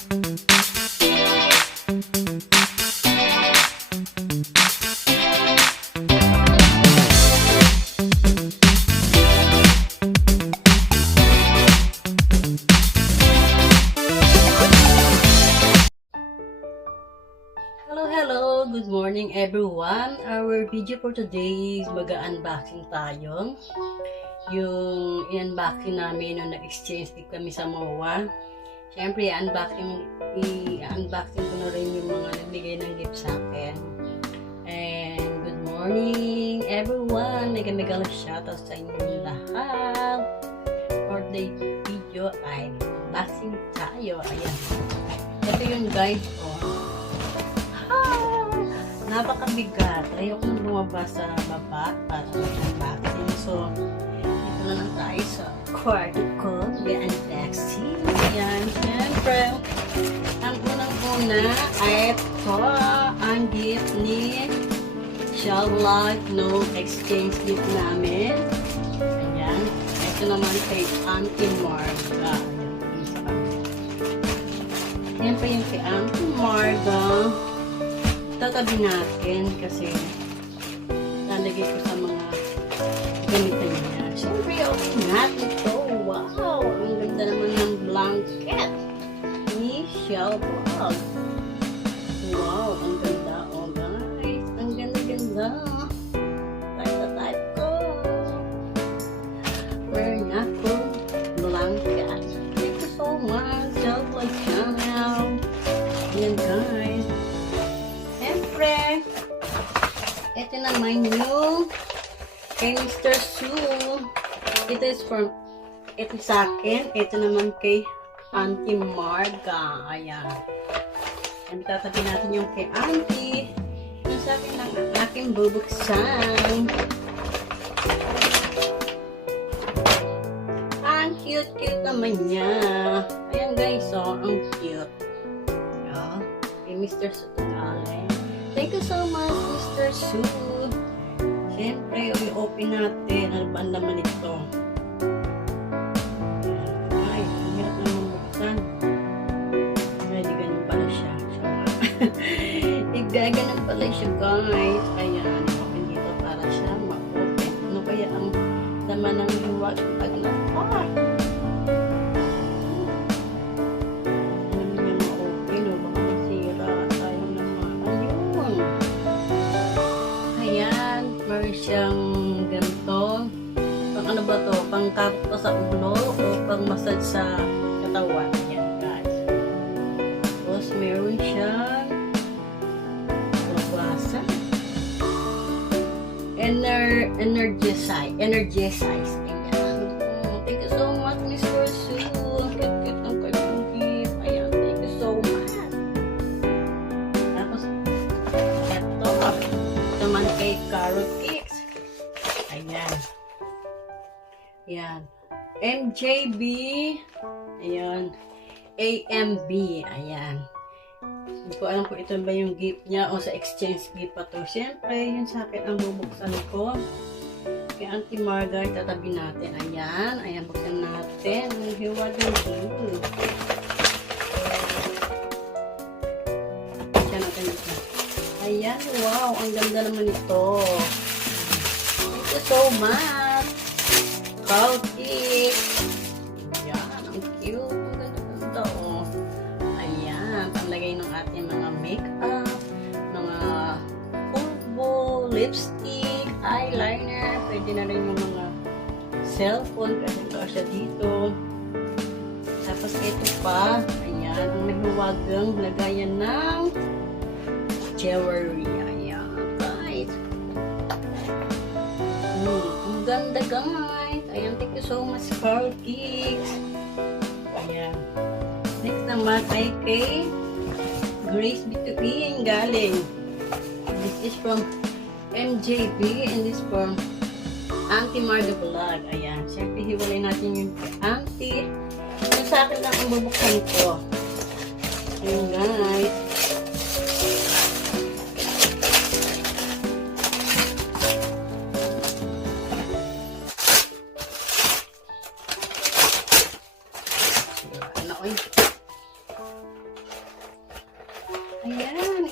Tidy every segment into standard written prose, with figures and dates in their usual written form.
Hello! Good morning everyone! Our video for today is mag-unboxing tayo. Yung i-unboxing namin nung nag-exchange gift kami sa MOA. Siyempre, i-unboxing ko na rin yung mga nagbigay ng gift sa akin. And good morning everyone! Mega shoutout sa inyong lahat. For the video ay unboxing tayo. Ayan. Ito yung guide ko. Napakabigat. Ayoko nang lumabas sa baba para mag-unboxing. So, dito na lang tayo sa kwarto ko. Mag-unboxing. Ayan. Siyempre, ang unang-una ay ito. Ang gift ni Shelf Life No Exchange gift namin. Ayan. Ito naman kay Auntie Marga. Ayan. Isa kami. Siyempre yung kay Auntie Marga. Tatabi natin kasi lalagay ko sa mga gamitan niya. Siyempre, okay natin ito. Wow! Ang ganda naman ng blanket ni Shelf Life. Wow! Ang ganda. Oh guys, ang ganda-ganda. Type ko. Meron ako blanket. Thank you so much, Shelf Life channel. Ayan guys. Siyempre, ito naman yung kay Mr. Sue. Ito sa akin. Ito naman kay Auntie Marga. Ayan. And tatabi natin yung kay Auntie. Yung sa akin lang aking bubuksan. Ang cute naman niya. Ayan guys, oh, ang cute. Ayan. Kay Mr. Sue. Thank you so much, Mr. Sue. Siyempre, i-open natin. Ano ba ang laman ito? Ay, ang hirap naman buksan. Ay, di ganun pala siya. Ganun pala siya, guys. Ayan, i-open dito para siya ma-open. Ano kaya ang laman ng luwag pag lapat? Siyang ganito. Pang ano ba to? Pang kakto sa ulo o pang massage sa katawan. Yan guys. Tapos meron siyang labasan. Energize. Ayan. Thank you so much, Mr. Sue. Ang cute ng kanyang gift. Ayan. Thank you so much. Tapos ito. Naman kay Carrot Cakes. Ayan. Ayan. MJB. Ayan. AMB. Ayan. Hindi ko alam kung ito ba yung gift niya o sa exchange gift pa to. Siyempre, yun sa akin ang bubuksan ko. Kay Auntie Marga, tatabi natin. Ayan. Ayan, buksan natin. Ang hiwag ng gift. Buksan natin ito. Ayan. Wow. Ang ganda naman ito. Thank you so much. Cake. Ayan, ang cute. Ang ganda oh. Ayan, panglagay ng ating mga make-up, mga pulbo, lipstick, eyeliner. Pwede na rin yung mga cellphone kasi siya dito. Tapos ito pa. Ayan, ang naghuwagang lagayan ng jewelry. Ayan, guys. Ang ganda guys. Ayan, thank you so much, Carl Cakes. Ayan. Next naman ay kay Grace Bituin galing. This is from MJB and this from Auntie Marga Vlog. Ayan. Siyempre, hiwalay natin yung Auntie. Yung sa akin lang ang bubuksan ko. Ayan guys.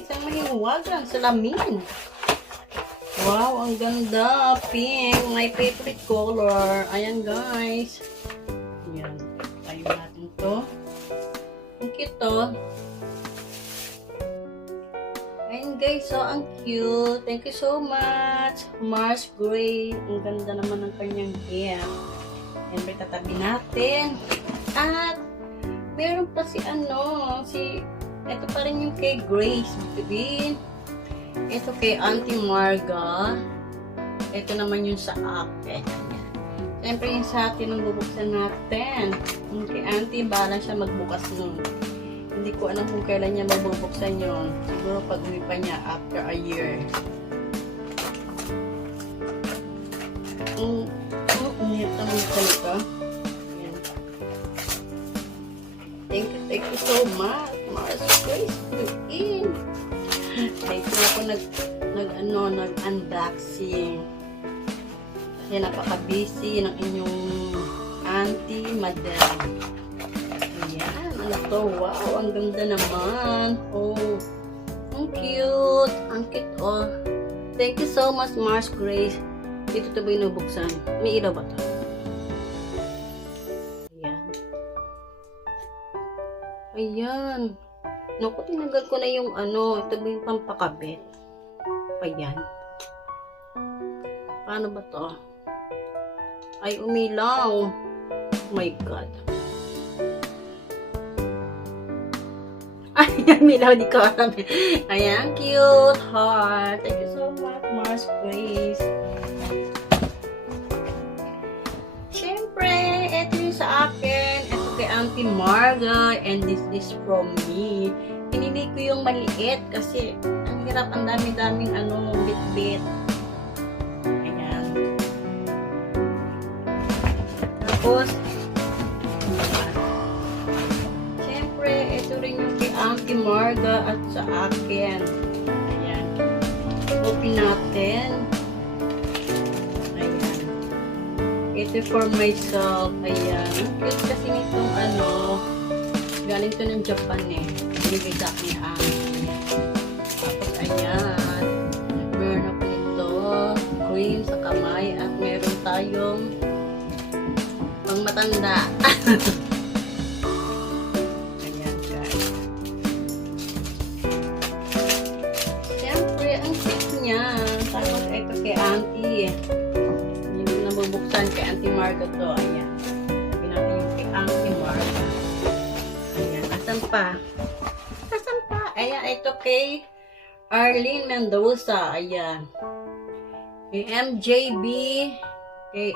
isang mahiwagang salamin. Wow, ang ganda. Pink. My favorite color. Ayan, guys. Ayan. Tayo natin to. Ang cute to. Ayan, guys. So, ang cute. Thank you so much. Mars Gray. Ang ganda naman ng kanyang hair. Ayan, tatabi natin. At, meron pa si ito pa rin yung kay Grace. Ito kay Auntie Marga. Ito naman yung sa akin. Siyempre yung sa atin ang bubuksan natin. Yung kay Auntie, bahala siya magbukas nun. Hindi ko alam kung kailan niya mabubuksan yun. Siguro pag uwi pa niya after a year. Umiyak na mga salita. Thank you so much. Mars Grace in. Thank you ako nag-unboxing. Kasi napaka-busy ng inyong auntie, madam. Ayan, ano to? Wow, ang ganda naman. Oh, ang cute. Ang cute, oh. Thank you so much, Mars Grace. Dito to ba yung nabuksan? May ilaw ba to? Ayan. Naku, tinanggal ko na yung ito ba yung pampakabit. Ayan. Paano ba to? Ay, umilaw. Oh my God. Ay, umilaw. Di ko alam. Ayan, cute heart. Thank you so much, Mars Grace. Siyempre, ito yung sa akin. Kay Auntie Marga, and this is from me. Pinili ko yung maliit kasi ang hirap, ang dami-daming bit-bit. Ayan. Tapos, syempre, ito rin yung kay Auntie Marga at sa akin. Ayan. Open natin. Ito for myself. Ayan. Cute kasi nitong galing to ng Japan eh. Binigay sa akin ni Auntie. Tapos ayan. Meron ako nito. Cream sa kamay. At meron tayong pang matanda. Ayan guys. Siyempre, ang cute niya. Tapos ito kay Auntie. Bubuksan kay Auntie Marga to. Ayan. Sabi natin yung kay Auntie Marga. Ayan. Asan pa? Asan pa? Ayan. Ito kay Arlene Mendoza. Ayan. Kay MJB. Kay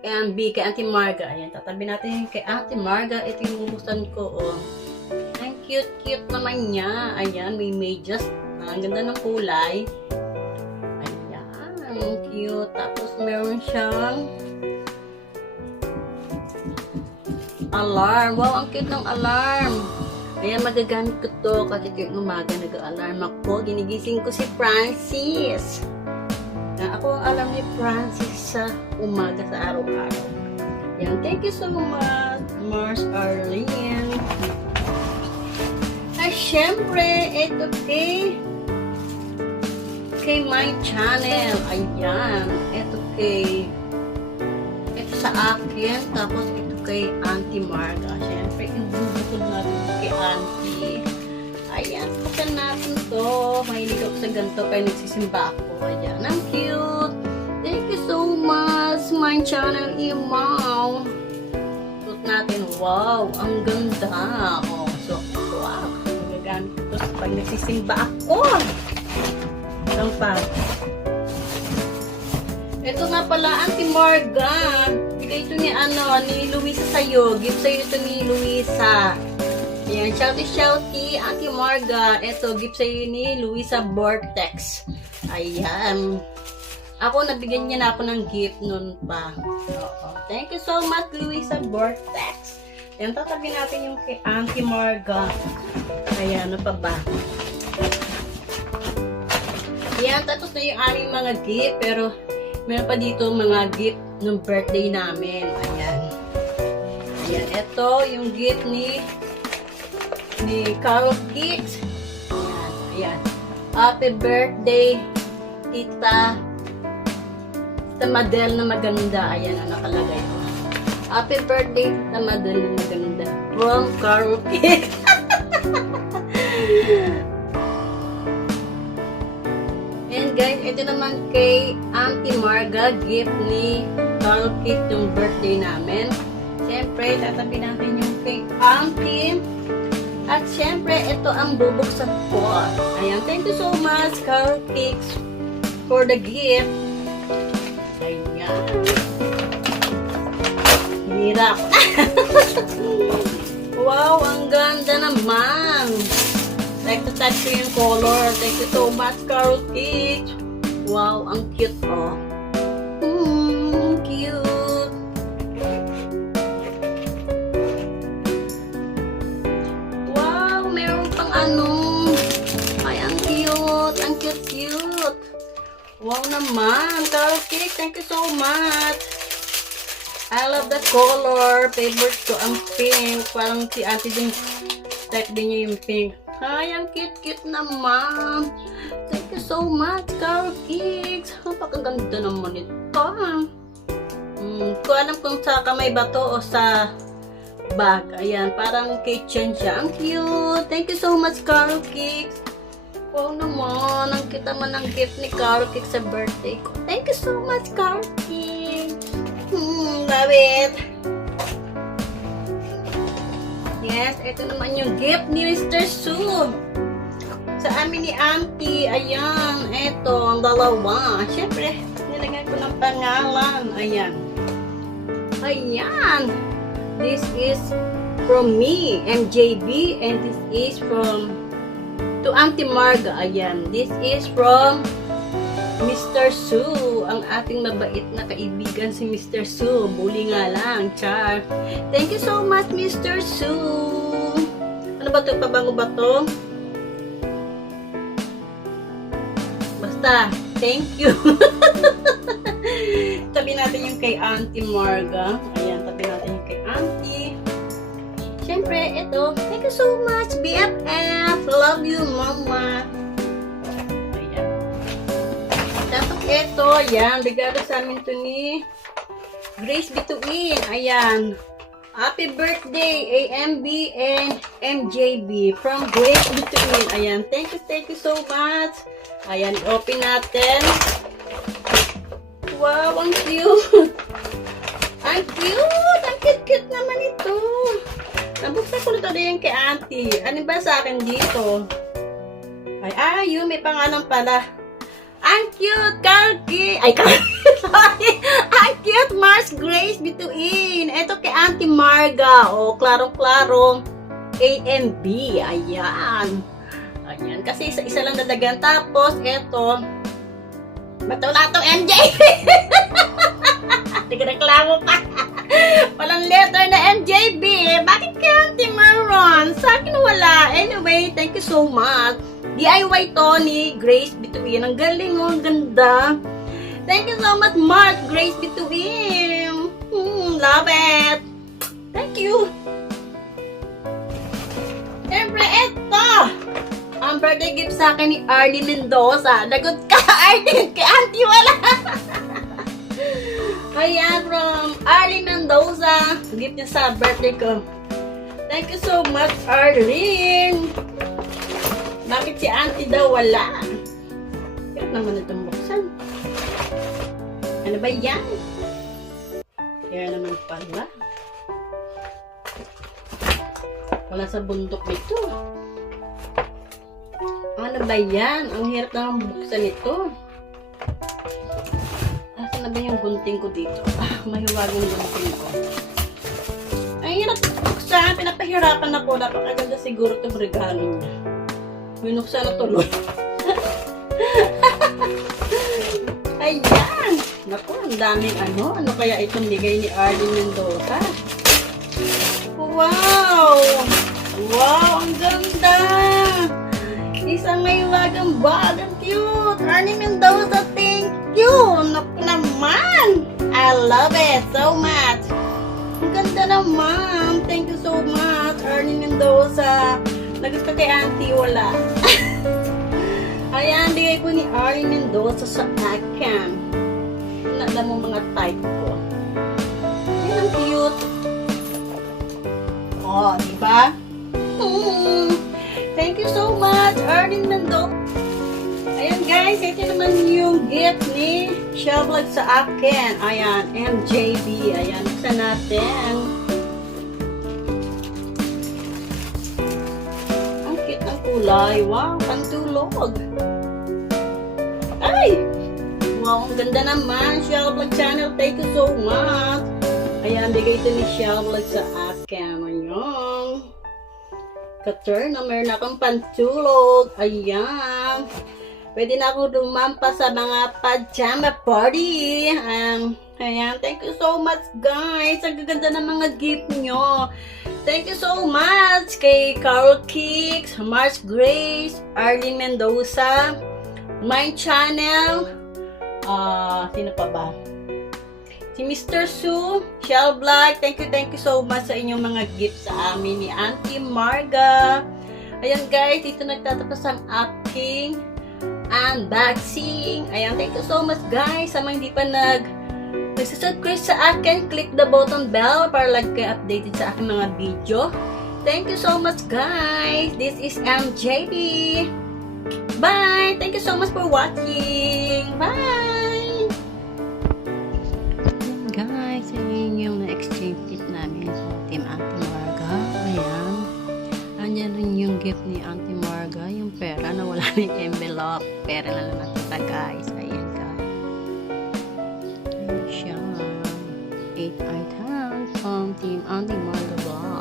AMB. Kay Auntie Marga. Ayan. Tatabi natin yung kay Auntie Marga. Ito yung bubuksan ko. Oh. Ang cute naman niya. Ayan. May medyas. Ang ganda ng kulay. Ang cute. Tapos meron siyang alarm. Wow, ang cute ng alarm. Kaya magagamit ko to kasi tuwing umaga nag-alarm ako. Ginigising ko si Francis. Ako ang alam ni Francis sa umaga sa araw-araw. Yan. Thank you so much, Mars Arlene. At syempre, ito kay my channel. Ayan. Ito sa akin. Tapos ito kay Auntie Marga. Siyempre, ibubukod natin kay Auntie. Ayan. Buksan natin to. Mahilig ako sa ganito kaya nagsisimba ako. Ayan. Ang cute. Thank you so much, my channel, Imaw. Put natin. Wow. Ang ganda. Oh, so, wow. Magagamit ito sa pag nagsisimba ako. Ito pa. Ito nga pala, Auntie Marga. Bigay ito ni Luisa sa'yo. Gift sa'yo ito ni Luisa. Ayan, shouty, Auntie Marga. Ito, gift sa'yo ni Luisa Vortex. Ayan. Ako, nabigyan niya na ako ng gift nun pa. Oo. Thank you so much, Luisa Vortex. Ayan, tatabi natin yung kay Auntie Marga. Ayan, ano pa ba? Yan, tapos na yung aming mga gift, pero meron pa dito mga gift ng birthday namin. Ayan. Ayan, ito yung gift ni Carol Kicks. Ayan. Happy birthday, Tita Madel na maganda. Ayan ang nakalagay ko. Happy birthday, Tita Madel na maganda. From Carol Cake. And guys, ito naman kay Auntie Marga, gift ni Carol Cake yung birthday namin. Siyempre, tatabi natin yung kay Auntie. At siyempre, ito ang bubuksan ko. Ayan, thank you so much, Carol Cakes, for the gift. Ayan. Hirap. Wow, ang ganda naman. Like to touch ko yung color. Thank you so much, Carol Cakes. Wow, ang cute, oh. Cute. Wow, meron pang ano. Ay, ang cute. Ang cute. Wow naman, Carol Cakes. Thank you so much. I love the color. Favorite ko ang pink. Parang si ate din. Type din niya yung pink. Ay, ang cute naman. Thank you so much, Carol Cakes. Napakaganda naman ito. Ko alam kung sa kamay ba to o sa bag. Ayan, parang kitchen siya. Ang cute. Thank you so much, Carol Cakes. Wow naman. Ang kita man ang gift ni Carol Cakes sa birthday ko. Thank you so much, Carol Cakes. Love it. Yes, ito naman yung gift ni Mr. Sue. Sa amin ni Auntie. Ayan, ito ang dalawa. Siyempre, nilagay ko ng pangalan. Ayan. Ayan. This is from me, MJB, and this is from to Auntie Marga. Ayan. This is from Mr. Sue, ang ating mabait na kaibigan si Mr. Sue. Bully nga lang, char. Thank you so much, Mr. Sue. Ano ba ito? Pabango ba ito? Basta, thank you. Tabi natin yung kay Auntie Marga. Ayan, tabi natin yung kay Auntie. Siyempre, ito. Thank you so much, BFF. Love you, Mama. Tapos ito, ayan, regalo sa amin to ni Grace Bituin. Ayan. Happy birthday, AMB and MJB from Grace Bituin. Ayan, thank you so much. Ayan, open natin. Wow, ang cute. Ang cute. Ang cute naman ito. Nabuksan ko na ito din kay Auntie. Ano ba sa akin dito? Ay, yun, may pangalan pala. Ang cute, Carky. Ay, sorry. Ang cute, Mars Grace Bituin. Ito kay Auntie Marga. O, klarong-klarong AMB. Ayan. Ayan. Kasi isa lang dadagan. Tapos, ito. Ba't wala itong MJ? Nagreklamo pa. Walang letter na MJB. Bakit kay Auntie Maron? Sa akin wala. Anyway, thank you so much. DIY to ni Grace Bituin. Ang galing, oh, ang ganda. Thank you so much, Mark Grace Bituin. Love it. Thank you. Siyempre, ito. Ang birthday gift sa akin ni Arlie Mendoza. Lagot ka, Arlie. Kay Auntie wala. Ayan, from Arlie Mendoza. Gift niya sa birthday ko. Thank you so much, Arlene. Bakit si Auntie daw wala? Kaya naman itong buksan. Ano ba yan? Kaya naman pala. Wala sa bundok nito. Ano ba yan? Ang hirap naman buksan ito. Nasaan na ba yung gunting ko dito? Mahiwag yung gunting ko. Ang hirap buksan. Pinapahirapan ako. Napakaganda siguro itong regalo niya. Binuksan na tuloy. Ayan! Naku, ang daming ano. Ano kaya itong bigay ni Arlie Mendoza? Wow! Wow! Ang ganda! Isang may wagang bag. Ang cute! Arlie Mendoza, thank you! Naku naman! I love it so much! Ang ganda naman! Thank you so much, Arlie Mendoza! Nagusto kay Auntie, wala. Ayan, bigay po ni Ari Mendoza sa akin. Alam mo mga type ko. Yan ang cute. Oh, diba? Thank you so much, Arlene Mendoza. Ayan guys, ito naman yung gift ni Shelvlog sa akin. Ayan, MJB. Ayan, buksan natin. Ang cute ng kulay. Wow, pantulog. Ay! Wow, ang ganda naman. Shelvlog channel, thank you so much. Ayan, bigay ito ni Shelvlog sa akin. Ayan. Cutter na meron akong pantulog. Ayan. Pwede na ako lumampas sa mga pajama party. Ayan. Thank you so much, guys. Ang gaganda ng mga gift nyo. Thank you so much kay Carol Kicks, Mars Grace, Arlene Mendoza, my channel. Sino pa ba? Si Mr. Sue, Shelvlog, thank you so much sa inyong mga gifts sa amin ni Auntie Marga. Ayan guys, dito nagtatapos ang aking unboxing. Ayan, thank you so much guys. Sa mga hindi pa nagsasubscribe sa akin, click the button bell para lagi kayo updated sa aking mga video. Thank you so much guys. This is MJB. Bye! Thank you so much for watching. Bye! Guys, ayun yung na-exchange gift namin sa Team Auntie Marga. Ayan. Andyan rin yung gift ni Auntie Marga. Yung pera na wala na yung envelope. Pera na lang natita guys. Ayan guys. Ayan siya. 8 items from Team Auntie Marga.